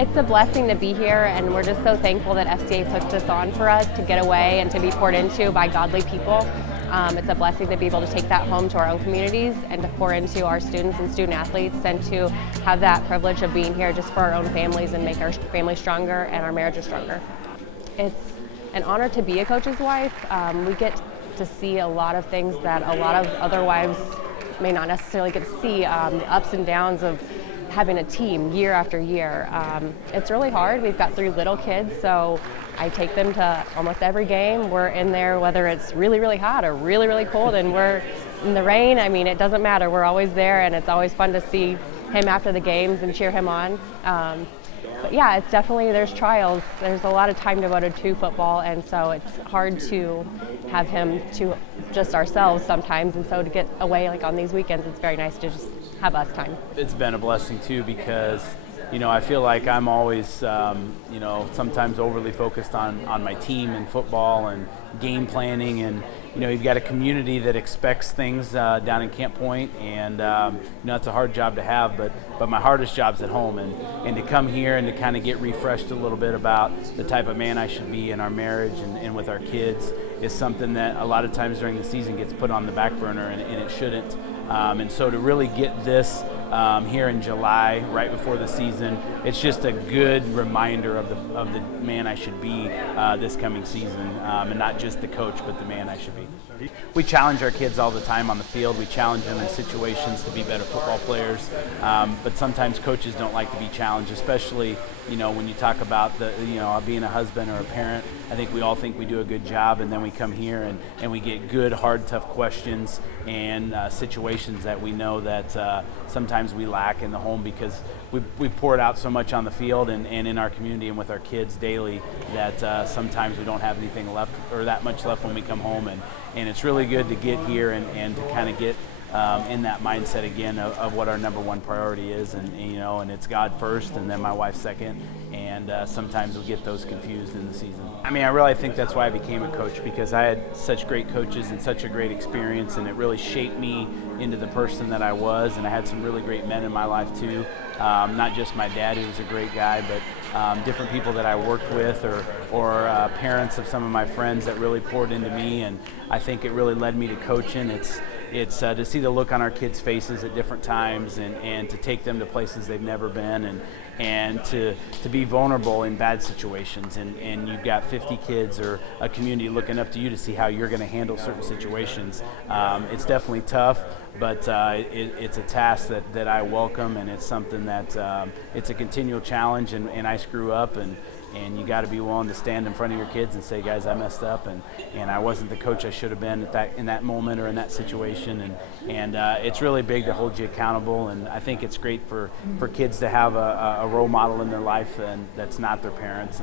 It's a blessing to be here, and we're just so thankful that FCA puts this on for us to get away and to be poured into by godly people. It's a blessing to be able to take that home to our own communities and to pour into our students and student athletes, and to have that privilege of being here just for our own families and make our families stronger and our marriages stronger. It's an honor to be a coach's wife. We get to see a lot of things that a lot of other wives may not necessarily get to see, the ups and downs of having a team year after year. It's really hard. We've got 3 little kids, so I take them to almost every game. We're in there whether it's really, really hot or really, really cold, and we're in the rain. I mean, it doesn't matter. We're always there, and it's always fun to see him after the games and cheer him on. But yeah, it's definitely, there's trials. There's a lot of time devoted to football, and so it's hard to have him to just ourselves sometimes, and so to get away like on these weekends, it's very nice to just have us time. It's been a blessing too, because I feel like I'm always sometimes overly focused on my team and football and game planning, and you've got a community that expects things down in Camp Point, and it's a hard job to have, but my hardest job's at home, and to come here and to kind of get refreshed a little bit about the type of man I should be in our marriage and with our kids is something that a lot of times during the season gets put on the back burner, and it shouldn't. And so to really get this here in July, right before the season, it's just a good reminder of the man I should be this coming season, and not just the coach, but the man I should be. We challenge our kids all the time on the field. We challenge them in situations to be better football players, but sometimes coaches don't like to be challenged, especially when you talk about being a husband or a parent. I think we all think we do a good job, and then we come here and we get good, hard, tough questions and situations that we know that sometimes we lack in the home, because we pour it out so much on the field and in our community and with our kids daily that sometimes we don't have anything left or that much left when we come home, and it's really good to get here and to kind of get in that mindset again of what our number one priority is, and it's God first and then my wife second, and sometimes we get those confused in the season. I mean, I really think that's why I became a coach, because I had such great coaches and such a great experience, and it really shaped me into the person that I was, and I had some really great men in my life too, not just my dad, who was a great guy, but different people that I worked with, or parents of some of my friends that really poured into me, and I think it really led me to coaching. It's to see the look on our kids' faces at different times, and to take them to places they've never been, and to be vulnerable in bad situations, and you've got 50 kids or a community looking up to you to see how you're going to handle certain situations. It's definitely tough, but it's a task that I welcome, and it's something that it's a continual challenge, and I screw up, and you got to be willing to stand in front of your kids and say, guys, I messed up, and I wasn't the coach I should have been in that moment or in that situation, and it's really big to hold you accountable, and I think it's great for kids to have a role model in their life and that's not their parents,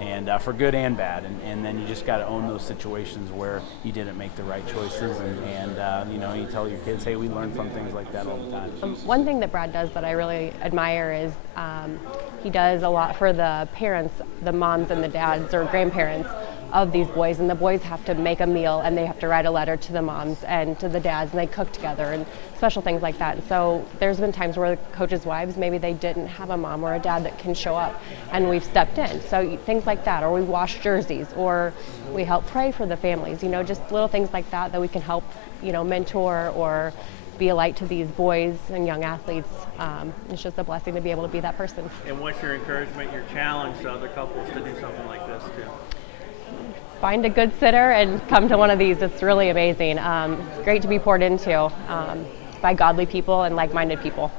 and for good and bad, and then you just got to own those situations where you didn't make the right choices, and you tell your kids, hey, we learn from things like that all the time. One thing that Brad does that I really admire is he does a lot for the parents, the moms and the dads or grandparents of these boys, and the boys have to make a meal, and they have to write a letter to the moms and to the dads, and they cook together and special things like that. And so there's been times where the coaches' wives, maybe they didn't have a mom or a dad that can show up, and we've stepped in. So things like that, or we wash jerseys, or we help pray for the families, just little things like that we can help, mentor or be a light to these boys and young athletes. It's just a blessing to be able to be that person. And what's your encouragement, your challenge to other couples to do something like this too? Find a good sitter and come to one of these. It's really amazing. It's great to be poured into by godly people and like-minded people.